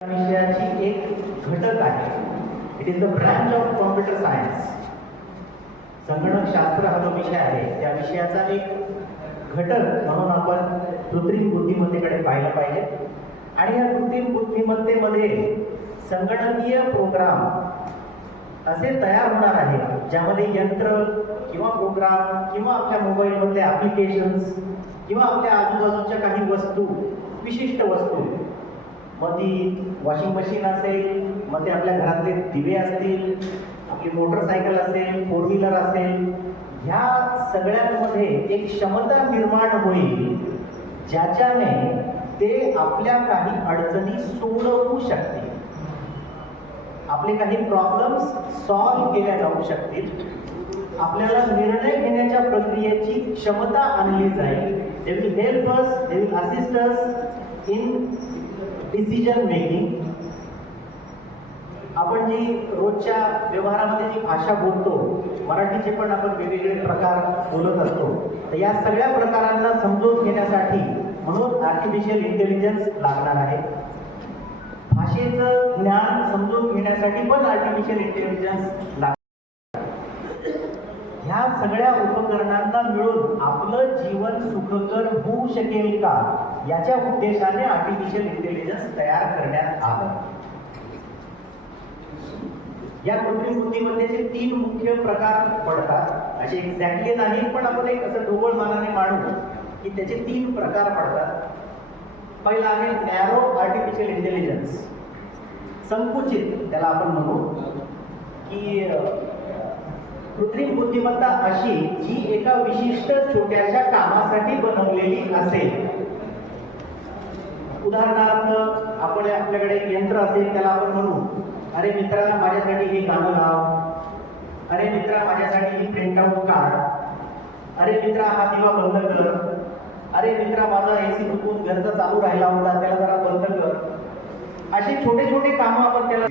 विषयाची एक घटक आहे. It is the branch of computer science संगणक शास्त्र हा जो विषय आहे त्या विषयाचा एक घटक म्हणून आपण कृत्रिम बुद्धिमत्तेकडे पाहिलं पाहिजे. आणि या कृत्रिम बुद्धिमत्तेमध्ये संगणकीय प्रोग्राम असे तयार होणार आहे ज्यामध्ये यंत्र किंवा प्रोग्राम किंवा आपल्या मोबाईलमधले ॲप्लिकेशन्स किंवा आपल्या आजूबाजूच्या काही वस्तू विशिष्ट वस्तू मग ती वॉशिंग मशीन असेल मग ते आपल्या घरातले दिवे असतील आपली मोटरसायकल असेल फोर व्हीलर असेल ह्या सगळ्यांमध्ये एक क्षमता निर्माण होईल ज्याच्याने ते आपल्या काही अडचणी सोडवू शकतील. आपले काही प्रॉब्लेम्स सॉल्व केल्या जाऊ शकतील. आपल्याला निर्णय घेण्याच्या प्रक्रियेची क्षमता आणली जाईल. They will help us they will assist us in decision making आपण जी रोजच्या व्यवहारामध्ये जी भाषा बोलतो मराठीचे पण आपण वेगवेगळे प्रकार बोलत असतो. तर या सगळ्या प्रकारांना समजून घेण्यासाठी म्हणून आर्टिफिशियल इंटेलिजन्स लागणार आहे. भाषेचं ज्ञान समजून घेण्यासाठी पण आर्टिफिशियल इंटेलिजन्स लागणार ह्या सगळ्या उपकरणांना मिळून आपलं जीवन सुखकर होऊ शकेल का? याच्या उद्देशाने आर्टिफिशियल इंटेलिजन्स तयार करण्यात आलं. या कृत्रिम बुद्धिमत्तेचे तीन मुख्य प्रकार पडतात. असे एक्झॅक्टली नाही पण आपण एक असं ढोबळ मानाने मांडू की त्याचे तीन प्रकार पडतात. पहिला आहे नॅरो आर्टिफिशियल इंटेलिजन्स संकुचित त्याला आपण म्हणू की कृत्रिम बुद्धिमत्ता अशी जी एका विशिष्ट छोट्याशा कामासाठी बनवलेली असेल. उदाहरणार्थ आपण आपल्याकडे एक यंत्र असेल त्याला आपण म्हणू अरे मित्रा माझ्यासाठी हे गाणं लाव. अरे मित्रा माझ्यासाठी ही प्रिंटआउट काढ. अरे मित्रा हा दिवा बंद कर. अरे मित्रा माझा एसी चुकून घरचा चालू राहिला होता त्याला जरा बंद कर. असे छोटे छोटे कामं आपण त्याला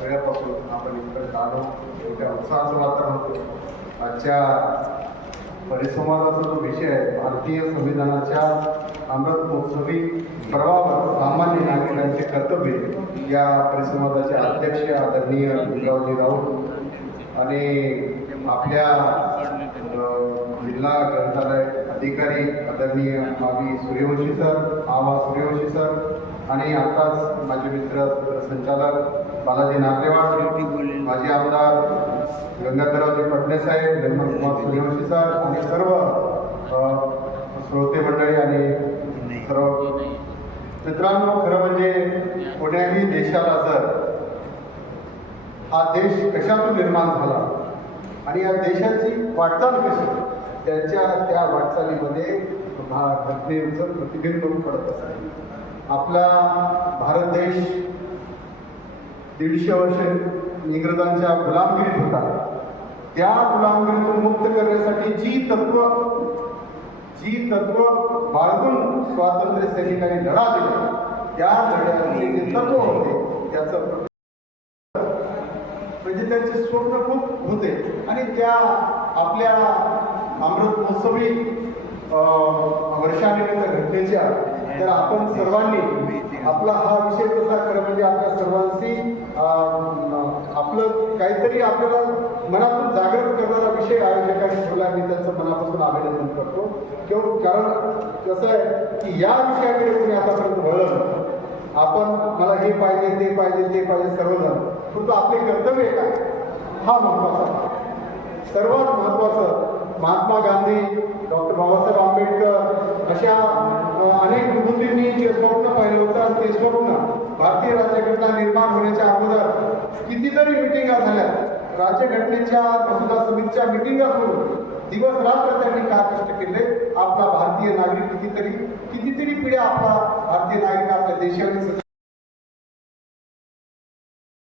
वेळापासून आपण इतकं आलो एवढ्या उत्साहाचं वातावरण होतो. आजच्या परिसंवादाचा जो विषय आहे भारतीय संविधानाच्या अमृत महोत्सवी पर्वावर सामान्य नागरिकांचे कर्तव्य या परिसंवादाचे अध्यक्ष आदरणीय गुजरावजी राऊत आणि आपल्या जिल्हा ग्रंथालय अधिकारी आदरणीय मावी सूर्यवंशी सर आवा सूर्यवंशी सर आणि आताच माझे मित्र संचालक बालाजी नातेवाड माजी आमदार गंगाधररावजी फडणे साहेब निर्मल सूर्यवंशी सर आणि सर्व श्रोते मंडळी आणि सर्व मित्रांनो खरं म्हणजे कोण्याही देशाला जर हा देश कशातून निर्माण झाला आणि या देशाची वाटचाल कशी? त्याच्या त्या वाटचालीमध्ये भा घटनेचं प्रतिबिंब पडत असते. आपला भारत देश दीडशे वर्ष इंग्रजांच्या गुलामगिरीत होता. त्या गुलामगिरीतून मुक्त करण्यासाठी जी तत्व जी तत्व बाळगून स्वातंत्र्य सैनिकांनी लढा दिला त्या लढ्याचे जे तत्व होते त्याचं म्हणजे त्यांचे स्वप्न खूप होते. आणि त्या आपल्या अमृत महोत्सवी वर्षानिमित्त घटनेच्या तर आपण सर्वांनी आपला हा विषय कसा खरं म्हणजे आपल्या सर्वांशी आपलं काहीतरी आपल्याला मनातून जागृत करणारा विषय आयोजकांनी ठेवला. मी त्यांचं मनापासून अभिनंदन करतो. किंवा कारण कसं आहे की या विषयाकडे कोणी आतापर्यंत वळलं. आपण मला हे पाहिजे ते पाहिजे ते पाहिजे सर्वजण. परंतु आपले कर्तव्य काय? हा महत्त्वाचा सर्वात महत्वाचं महात्मा गांधी डॉक्टर बाबासाहेब आंबेडकर अशा अनेक कुटुंबींनी जे स्वप्न पाहिलं होतं आणि ते स्वप्न भारतीय राज्यघटना निर्माण होण्याच्या अगोदर कितीतरी मिटिंगा झाल्या. राज्यघटनेच्या मसुदा समितीच्या मिटिंगा सोडून दिवस रात्र त्यांनी काय कष्ट केले. आपला भारतीय नागरिक कितीतरी कितीतरी पिढ्या आपला भारतीय नागरिक आपल्या देशाने